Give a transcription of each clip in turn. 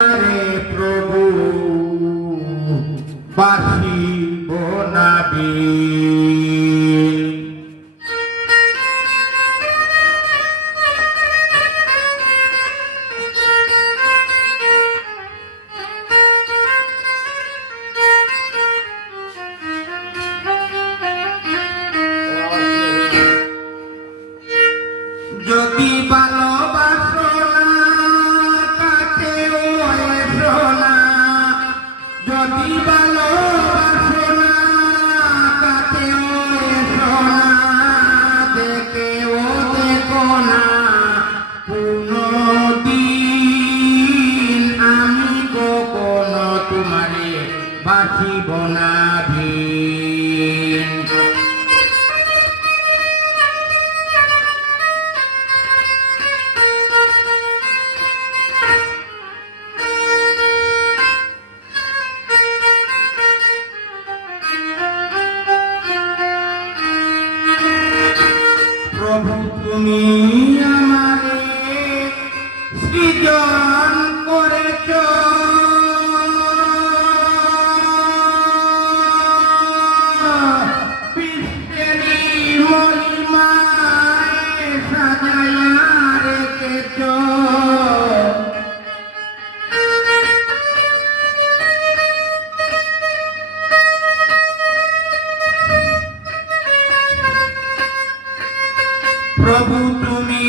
রে প্রভু বাসিব না বিন। যদি ভালোবাসো না কাছেও এসো না, যদি ভালোবাসো না কাছেও এসো না, দেখেও দেখো না কোনদিন আমি কখনো তোমারে বাসিব না ভিন। প্রভু তুমি আমারে সৃজন করেছ, বিশ্বেরই মহিমায় সাজাইয়া রেখেছ। প্রভু তুমি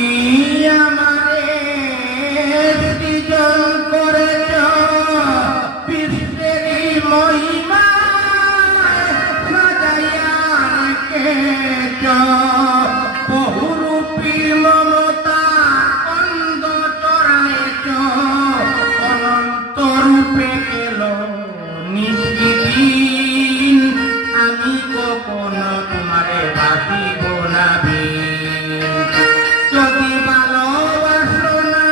আমারে সৃজন করেছ, বিশ্বেরই মহিমায় সাজাইয়া রেখেছ। বহুরূপী মমতা কন্দ চড়াইছ, অনন্ত রূপে এলো নিশিদিন আমি কখনো তোমারে বাসিব না ভিন। যদি ভালোবাসো না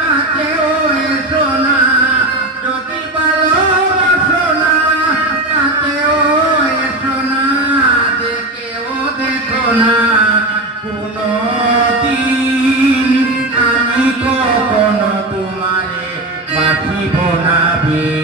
কাছেও এসো না, যদি ভালোবাসো না কাছেও এসো না, দেখেও দেখো না কোনদিন আমি কখনো তোমারে বাসিব না ভিন।